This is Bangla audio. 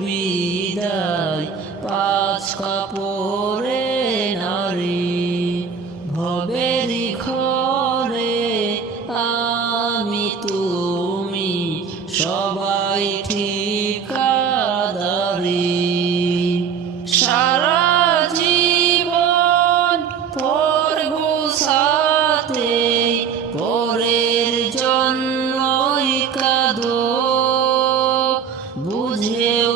বিদায়, পাঁচ কাপড়ে নারী। ভবেরি ঘরে আমি তুমি সবাই ঠিকাদারি। সারা জীবন পর গোছাতে পরের জন্যই কাঁদো, বুঝেও